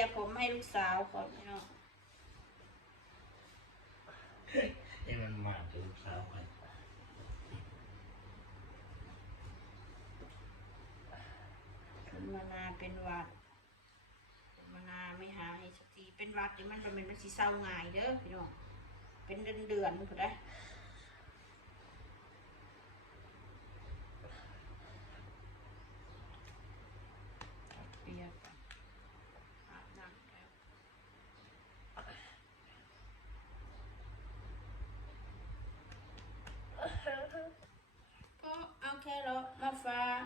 ยร์ผมให้ลูกสาวก่อนพี่น้องให้มันมาถึงสาวกันคุณมานาเป็นหวัดคุณมานาไม่หายสักทีเป็นหวัดนี่มันเป็นมันสีเศร้าง่ายเด้อพี่น้องเป็นเดือนเดือนๆผู้ใดเปียกก่อนอาบน้ำแล้ว ก็ เอาแค่รสมาฝาก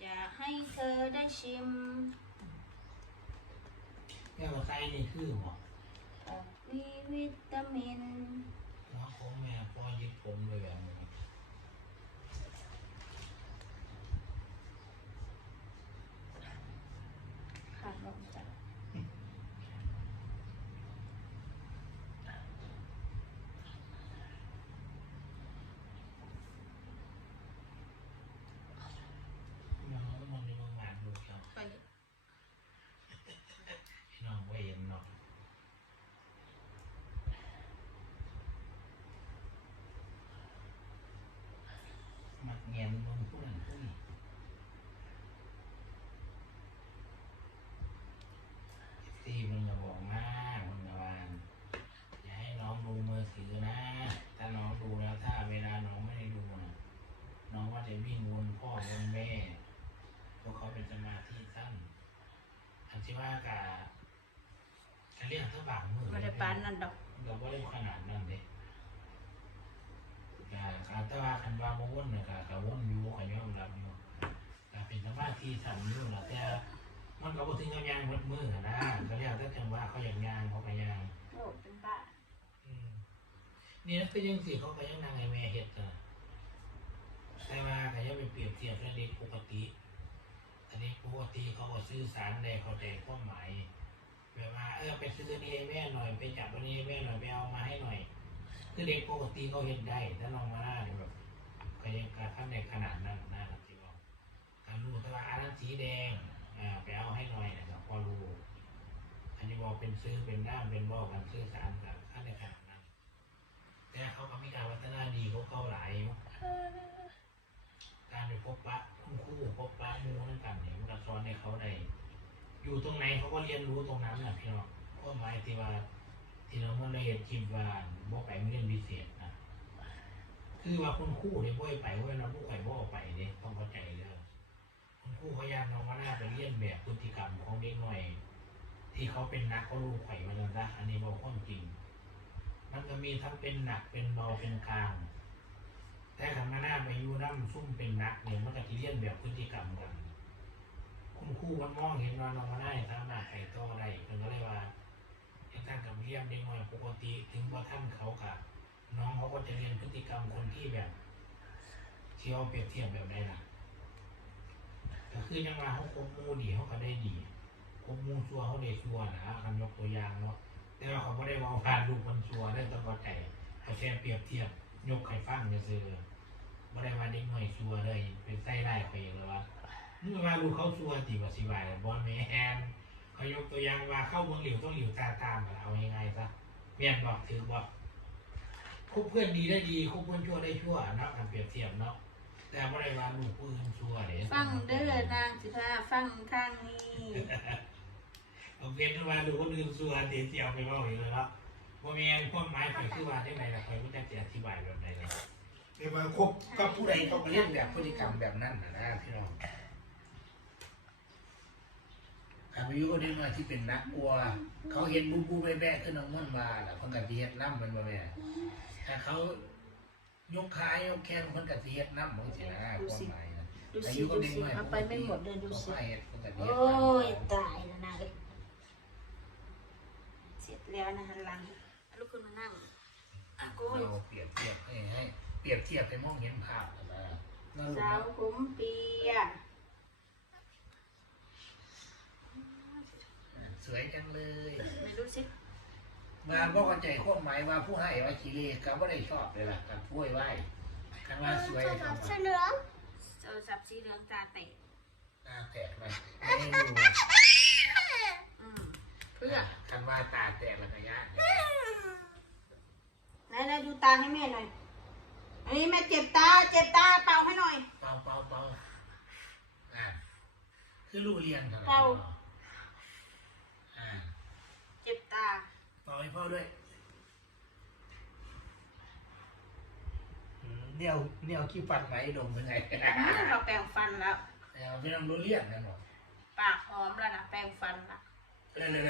อยากให้เธอได้ชิมแม่ว่าไส้นี่คือหมอมีวิตามิน น้องของแม่พ่อยึดผมเลยแบบนี้ ขาดลงจ้ะ น้องมันในโรงงานดูเขา ไป พี่น้องไว้เห็นเนาะมัก เงียนลงผู้นั้นผู้นี้ตีมันจะบอกมากมันจะวานอย่าให้น้องดูมือถือนะ ถ้าน้องดูแล้วถ้าเวลาน้องไม่ได้ดูนะน้องว่าจะวิ่งวนพ่อวนแม่เพราะเขาเป็นสมาธิสั้นอันที่ว่ากะการเรียกถ้าบางมือไม่ได้ปานนั่นดอกเราก็เล่นขนาดนั้นเด้าการแต่ว่าคันว่าบ่วนน่ะกะกะวนอยู่ก็ยอมรับอยู่กะเป็นสมาธิสั้นอยู่ล่ะแต่มันก็บ่ถึงกับยางหมดมืออะนะก็เรียกถ้าจังว่าเขาอย่างยางเขาก็ยางโลดเป็นบ้าอืมนี่นะคือยังสิเขาก็ยังนางไอ้แม่เฮ็ดนะแต่ว่าก็ยังไปเปรียบเทียบกับเด็กปกติ อันนี้ปกติเขาก็สื่อสารได้เขาใจความหมายแบบว่าเออไปซื้อนี่ให้แม่หน่อยไปจับอันนี้ให้แม่หน่อยไปเอามาให้หน่อย คือเด็กปกติเขาเห็นได้ถ้าน้องมาหน้าเนี่ยแบบก็ยังกระทำในขนาดนั้นนะครับที่บอกการรู้แต่ว่าอันนั้นสีแดงอ่าไปเอาให้หน่อยนะครับพอรู้อันนี้บอกเป็นซื้อเป็นด้ามเป็นบอกกันซื้อสารกันขั้นในขนาดนั้นแต่เขาก็มีการพัฒนาดีเขาเข้าหลายการไปพบปะคุณครูพบปะมูนั่นกันเนี่ยมันก็สอนให้เขาได้อยู่ตรงไหนเขาก็เรียนรู้ตรงนั้นนะพี่น้องก็หมายที่ว่า ที่เราไม่ได้เห็นคลิปว่าบ่ไปเรียนพิเศษนะคือว่าคุณครูเนี่ยบ่ให้ไปว้ยเราบ่ไปบ่เอาไปเนี่ยต้องเข้าใจเลยคุณครูพยายามน้องมาหน้าไปเรียนแบบพฤติกรรมของเด็กหน่อย ที่เขาเป็นนักเขารู้ไข่มาแล้วนะอันนี้บอกความจริง มันก็มีทั้งเป็นหนักเป็นเบาเป็นกลางแต่ทำมาหน้าไปยูน้ำซุ่มเป็นนักเนี่ยมันก็จะเรียนแบบพฤติกรรมกันคุณครูมันมองเห็นว่าน้องมาหน้าสามารถไข่ต่อได้มันก็เลยว่า ไอ้ท่านกับเรียนเด็กน้อยปกติถึงว่าท่านเขากับน้องเขาก็จะเรียนพฤติกรรมคนที่แบบที่เขาเปรียบเทียบแบบใดล่ะก็คือยังมาเขาคบมูดีเขาก็ได้ดีคบมูชัวเขาได้ชัวนะคำยกตัวอย่างเนาะแต่ว่าเขาไม่ได้มองผ่านลูกมันชัวได้ต้องเข้าใจเขาแค่เปรียบเทียบยกไข่ฟังซื่อไม่ได้ว่าเด็กหน่อยชัวเลยเป็นไส้ไล่เขาเองเลยว่ามึงว่าลูกเขาชัวจีบสิบายบอลแมน เขายกตัวอย่างว่าเข้าเมืองหลิวต้องหลิวตาตามเอายังไงซะเมียนบอกถือบอกคบเพื่อนดีได้ดีคบเพื่อนชั่วได้ชั่วเนาะการเปรียบเทียบเนาะแต่ไม่ได้ว่าลูกผู้อื่นชั่วเด้ฟังเด้อนางสิพาฟังข้างนี้เอาเป็นว่าลูกคนอื่นชั่วเดี๋ยวสิเอาไปเว่าอีกเลยเนาะว่าแมนความหมายข่อยคือว่าได้ไหนล่ะข่อยไม่ได้จะอธิบายแบบไหนเลยเรียกว่าคบกับผู้ใดเขาก็เล่นแบบพฤติกรรมแบบนั้นนะนะพี่น้อง อายุก็ได้มาที่เป็นนักกลัว เขาเห็นบูบูแบะขึ้นน้องมันมาแหละคนกับเทียดน้ำมันมาแม่แต่เขายกขายยกแข้งคนกับเทียดน้ำมันสินะความหมายนะดูอาสิยุก็ดูได้สิมาเอาไปไม่หมดเลยดูสิเขาให้คนกับเทียโอ้ดน้ำยตายแล้วนะเอ้ยเสร็จแล้วนะหันหลังลุกขึ้นมานั่งอะโก้ยเราเปรียบเทียบให้ให้ เปรียบเทียบให้มองเห็นภาพนะนั่นลูกสาวนะคุ้มเปีย สวยจังเลยไม่รู้สิมาบ่เข้าใจความหมายว่าผู้ให้ว่าขี้เลก็บ่ได้ชอบเลยล่ะกับผู้ไหว้คันว่าสวยจะคทำำเสื้ว่าอเหลืองเจอสับสีเหลืองตาเตะหน้าแตกไปไม่ให้ดูว่าตาแตกแล้วก็ยากไหนไหนดูตาให้แม่หน่อยอันนี้แม่เจ็บตาเจ็บตาเป่าให้หน่อย เป่าเป่าเป่าอ่าคือรู้เรียนเท่านั้นเป่า อ่า เจ็บตา เป่าให้พ่อด้วยอืมเนี่ยเอาเนี่ยเอาขี้ฟันไหมดมยังไงอืมเราแปรงฟันแล้วเอาไม่ต้องรู้เรียนกันหรอกปากหอมแล้วนะแปรงฟันละเร็วๆ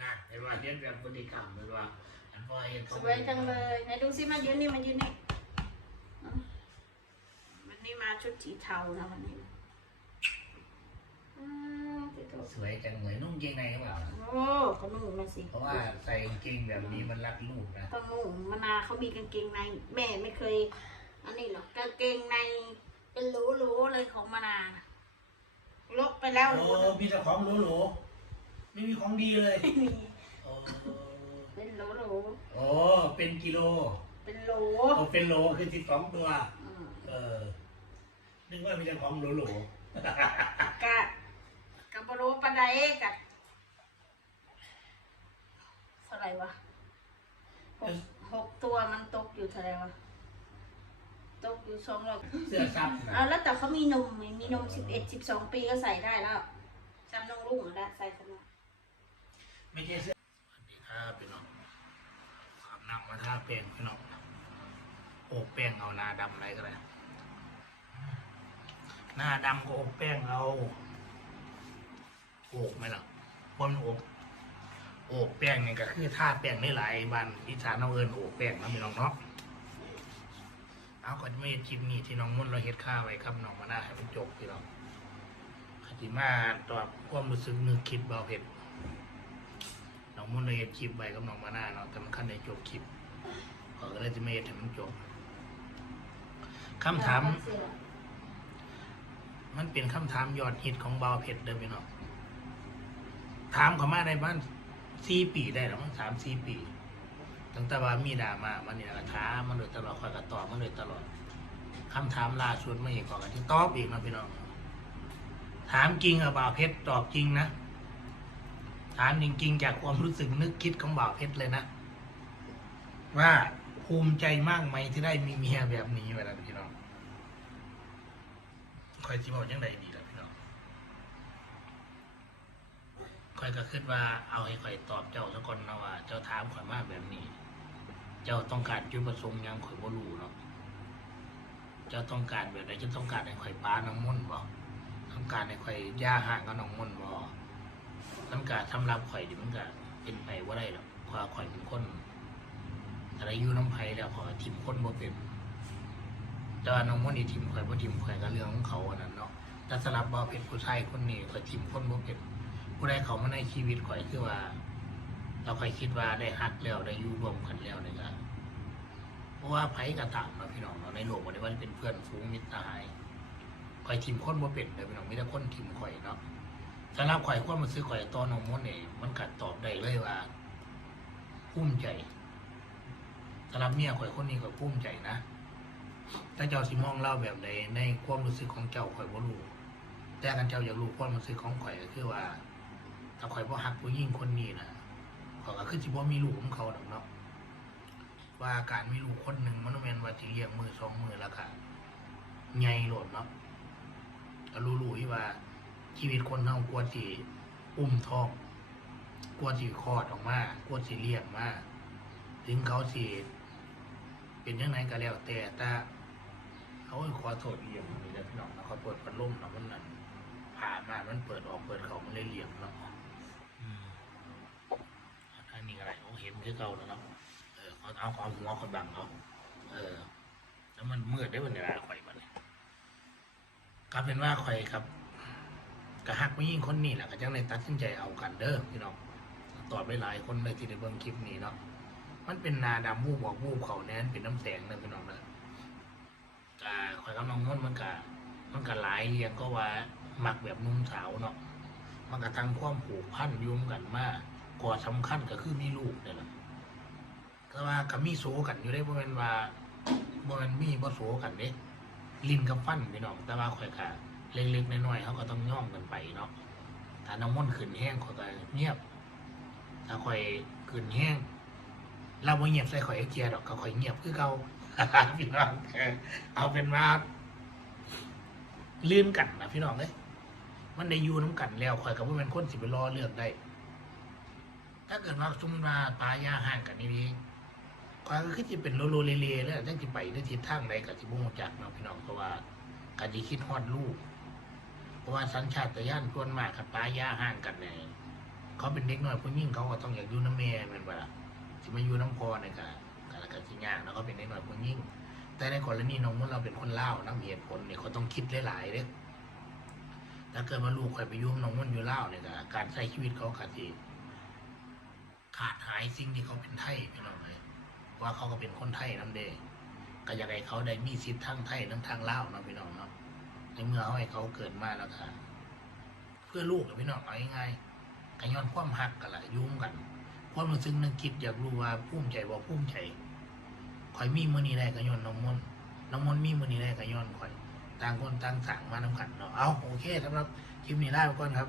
น่ะเห็นว่าเรียนแบบพฤติกรรมเลยว่าอันพ่อเห็นสเขาวยจังเลยไหนดูซิมายืนนี่มายืนนี่อืมวันนี้มาชุดสีเทานะวันนี้อืมติดตัว สวยจังเลยนุ่งเกงในหรือเปล่าโอ้เขานุ่งมาสิ เพราะว่าใส่กางเกงแบบนี้มันรัดรูปนะต้องนุ่งมนาเขามีกางเกงใน แม่ไม่เคย อันนี้หรอกกางเกงในเป็นรูรูๆเลยของมานานะลบไปแล้วโอ้รูนึงมีแต่ของโหลๆไม่มีของดีเลยไม่มีโอ้เป็นรูรูโอ้เป็นกิโลๆเป็นโหลโอ้เป็นโลคือสิบสองตัวอืมเออนึกว่ามีแต่ของโหลกะกั บบรูปันไดกับเท่าไหร่วะหกหกตัวมันตกอยู่เท่าไหร่วะตกอยู่สองร้อยๆเสื้อซับนะอ่าแล้วแต่เขามีนมไหมมีนมสิบเอ็ดสิบสองปีก็ใส่ได้แล้วจำน้องรุ่งแล้วใส่ขนาดไม่ใช่เสื้อสวัสดีครับพี่น้องขับนำมาท่าแป้งพี่น้องโอบแป้งเอาหน้าดำอะไรก็ได้หน้าดำก็อบแป้งเอา โอบไหมล่ะบนโอบโอบแป้งนี่ก็คือท่าแป้งได้หลายวันอีสานเอาเอินโอบแป้งนะพี่น้องเนาะเอาก่อนจะไม่คลิปนี้ที่น้องมุ่นเราเฮ็ดข้าวไว้ครับน้องมาหน้าให้มันจบพี่น้องขจิมาตอบความรู้สึกนึกคิดเบาเผ็ดน้องมุ่นละเอียดคลิปไว้กับน้องมาหน้าเนาะแต่มันขั้นในจบคลิปขอก็เลยจะไม่เห็นให้มันจบคำถาม มันเป็นคำถามยอดฮิตของเบาเพชรเดิมพี่น้อง ถามเขามาในบ้านสี่ปีได้หรอมั้งสามสี่ปี ตั้งแต่ว่ามีดามามันเนี่ยก็ถามมันโดยตลอดคอยกระตอบมันโดยตลอดคำถามล่าสุดมาอีกก่อนที่ตอบอีกนะพี่น้อง ถามจริงอะบ่าวเพชรตอบจริงนะ ถามจริงๆจากความรู้สึกนึกคิดของบ่าวเพชรเลยนะ ว่าภูมิใจมากไหมที่ได้มีเมียแบบนี้เวลาพี่น้องคอยจีบอกยังไงดี ล่ะพี่น้องคอยก็คิดว่าเอาให้คอยตอบเจ้าสักคนนะว่า เจ้าถามข่อยมากแบบนี้ เจ้าต้องการจุดประสงค์ยังข่อยบ่รู้เนาะเจ้าต้องการแบบไหนเจ้าต้องการให้ข่อยป้าน้องมุ่นบ่ต้องการให้ข่อยย่าห่างกับน้องมุ่นบ่มันก็สำรับข่อยดิมันก็เป็นไปว่าได้หรอกเพราะว่าข่อยเป็นคนอะไรอยู่น้ำไผ่แล้วขอยทิมคนบ่เป็นแต่ว่าน้องมุ่นนี่ทิมข่อยบ่ทิมข่อยก็เรื่องของเขาอันนั้นเนาะแต่สำหรับบ่เป็นผู้ชายคนนี้ข่อยทิมคนบ่เป็น ผู้ใดเขามาในชีวิตข่อยคือว่า เราข่อยคิดว่าได้ฮักแล้วได้อยู่รวมกันแล้วนี่ก็เพราะว่าไผก็ตามเนาพี่น้องเนาในโลกบ่ได้ว่าเป็นเพื่อนฝูงมิตรสหายข่อยทิมคนบ่เป็นเลยพี่น้องมีแต่คนทิมข่อยเนาะสำหรับข่อยความมันซื้อข่อยตอนนองมดเนี่ยมันกัดตอบได้เลยว่าภูมิใจสำหรับเมียข่อยคนนี้ก็ภูมิใจนะถ้าเจ้าสิมองเล่าแบบใดในความรู้สึกของเจ้าข่อยบ่รู้แต่กันเจ้าอยากรู้ความรู้สึกของข่อยก็คือว่า ถ้าข่อยบ่ฮักผู้หญิงคนนี้นะข่อยก็คือสิบ่มีลูกของเขาดอกเนาะว่าการมีลูกคนหนึ่งมันแม่นว่าสิเลี้ยงมือสองมือแล้วก็ใหญ่โลดเนาะก็รู้ๆที่ว่าชีวิตคนเฮากลัวสิอุ้มท้องกลัวสิคลอดออกมากลัวสิเลี้ยงมาถึงเขาสิเป็นยังไงก็แล้วแต่แต่เขาขอโทษอีกอย่างนึงเลยพี่น้องนะเขาเปิดพัดลมนะมันนั่นผ่ามามันเปิดออกเปิดเขามันเลยเหลี่ยมเนาะ นนี้อะไรเขาเห็นคือเก่าแล้วเนาะเออเขาเอาความหัวคนบังเขาเออ แล้วมันมืดได้วันเวลาข่อยบัดนี้ก็เป็นว่าข่อยครับก็หักไม่ยิ่งคนนี้แหละก็จังเลยตัดสินใจเอากันเด้อพี่น้องตอบไปหลายคนเลยที่ได้เบิ่งคลิปนี้เนาะมันเป็นนาดำวูบบอกวูบเขาแน่นเป็นน้ำแสงเลยพี่น้องเลยก็คอยกำลังม้นมันก็มันก็หลายเรียงก็ว่ามักแบบนุ่มสาวเนาะมันก็ทั้งความผูกพันยุ่มกันมาก ก่อสำคัญก็คือมีลูกเนี่ยแหละก็ว่าก็มีโซกันอยู่ได้บ่แม่นว่าบ่แม่นมีบ่โซกันเด้ลิ้นกับฟันพี่น้อง แต่ว่าข่อยก็เล็กๆน้อยๆเขาก็ต้องย่อมกันไปเนาะถ้าน้ำมันต์ขึ้นแห้งข่อยก็เงียบ ถ้าข่อยขึ้นแห้งเราบ่เงียบใส่ข่อยเอเกียดอกก็ข่อยเงียบคือเก่าพี่น้องเออเอาเป็นว่าลื่นกันนะพี่น้องเอ้ยมันได้อยู่น้ำกันแล้วข่อยก็บ่แม่นคนสิไปรอเลือกได้ ถ้าเกิดว่าสมมติว่าปลายาห่างกันนี่นี่ข่อยก็คือสิเป็นโลโลเลเลแล้วจังสิไปในทิศทางใดก็สิบ่ฮู้จักเนาะพี่น้องเพราะว่าก็สิคิดฮอดลูก เพราะว่าสัญชาตญาณส่วนมากกับปลายาห่างกันเนี่ยเขาเป็นเด็กน้อยผู้หญิงเขาก็ต้องอยากอยู่น้ำแม่แม่นบ่ล่ะสิมาอยู่น้ำพอเนี่ยก็ก็แล้วก็สิยากเนาะเขาเป็นเด็กน้อยผู้หญิงแต่ในกรณีน้องมันเราเป็นคนเล่าน้ำเหตุผลเนี่ยเขาต้องคิดหลายๆเด้ถ้าเกิดมาลูกข่อยไปยุ่งน้องมันอยู่เล่าเนี่ยก็การใช้ชีวิตเขาขาดที ขาดหายสิ่งที่เขาเป็นไทยพี่น้องเลยว่าเขาก็เป็นคนไทยน้ำเด้ก็อยากให้เขาได้มีสิทธิ์ทางไทยทั้งทางเล่าวนะพี่น้องเนาะในเมื่อเขาให้เขาเกิดมาแล้วค่ะเพื่อลูกกับพี่น้องเอาง่ายๆกันย้อนความหักกันละยุ่งกันความรู้สึกนึกคิดอยากรู้ว่าภูมิใจว่าภูมิใจข่อยมีมือนี้ได้กันย้อนน้องมนน้องมนมีมือนี้ได้กันย้อนข่อยต่างคนต่างสั่งมาน้ำขันเนาะเอาโอเคสำหรับคลิปนี้ได้ไปก่อนครับ